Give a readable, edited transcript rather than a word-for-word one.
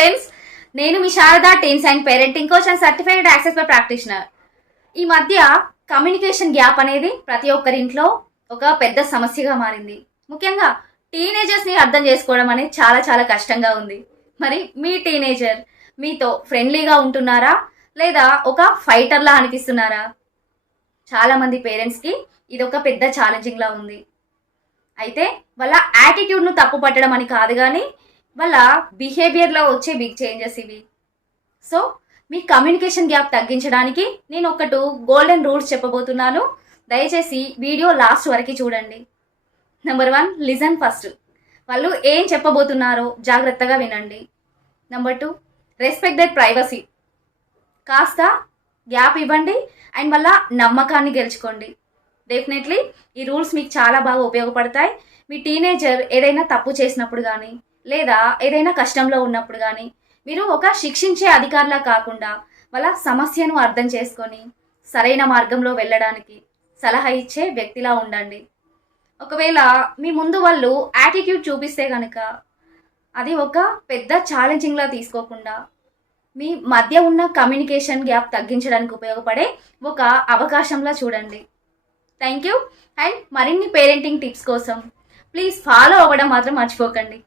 Friends, నేను మీ Sharada teens and parenting coach and certified access practitioner. ఈ మధ్య కమ్యూనికేషన్ గ్యాప్ అనేది ప్రతి ఒక్కరి ఇంట్లో ఒక పెద్ద సమస్యగా మారింది. ముఖ్యంగా టీనేజర్స్ని అర్థం చేసుకోవడం అనేది చాలా చాలా కష్టంగా ఉంది. మరి మీ టీనేజర్ మీతో ఫ్రెండ్లీగా ఉంటున్నారా లేదా ఒక ఫైటర్లా అనిపిస్తున్నారా? చాలామంది పేరెంట్స్కి ఇది ఒక పెద్ద ఛాలెంజింగ్లా ఉంది. అయితే వాళ్ళ యాటిట్యూడ్ను తప్పు పట్టడం అని కాదు, కానీ వాళ్ళ బిహేవియర్లో వచ్చే బిగ్ చేంజెస్ ఇవి. సో మీ కమ్యూనికేషన్ గ్యాప్ తగ్గించడానికి నేను ఒక 2 గోల్డెన్ రూల్స్ చెప్పబోతున్నాను. దయచేసి వీడియో లాస్ట్ వరకు చూడండి. Number 1, listen first. వాళ్ళు ఏం చెప్పబోతున్నారో జాగ్రత్తగా వినండి. Number 2, respect there privacy. కాస్త గ్యాప్ ఇవ్వండి అండ్ వాళ్ళ నమ్మకాన్ని గెలుచుకోండి. డెఫినెట్లీ ఈ రూల్స్ మీకు చాలా బాగా ఉపయోగపడతాయి. మీ టీనేజర్ ఏదైనా తప్పు చేసినప్పుడు కానీ లేదా ఏదైనా కష్టంలో ఉన్నప్పుడు కానీ మీరు ఒక శిక్షించే అధికారిలా కాకుండా వాళ్ళ సమస్యను అర్థం చేసుకొని సరైన మార్గంలో వెళ్ళడానికి సలహా ఇచ్చే వ్యక్తిలా ఉండండి. ఒకవేళ మీ ముందు వాళ్ళు యాటిట్యూడ్ చూపిస్తే కనుక అది ఒక పెద్ద ఛాలెంజింగ్లా తీసుకోకుండా మీ మధ్య ఉన్న కమ్యూనికేషన్ గ్యాప్ తగ్గించడానికి ఉపయోగపడే ఒక అవకాశంలా చూడండి. Thank you. అండ్ మరిన్ని పేరెంటింగ్ టిప్స్ కోసం ప్లీజ్ ఫాలో అవ్వడం మాత్రం మర్చిపోకండి.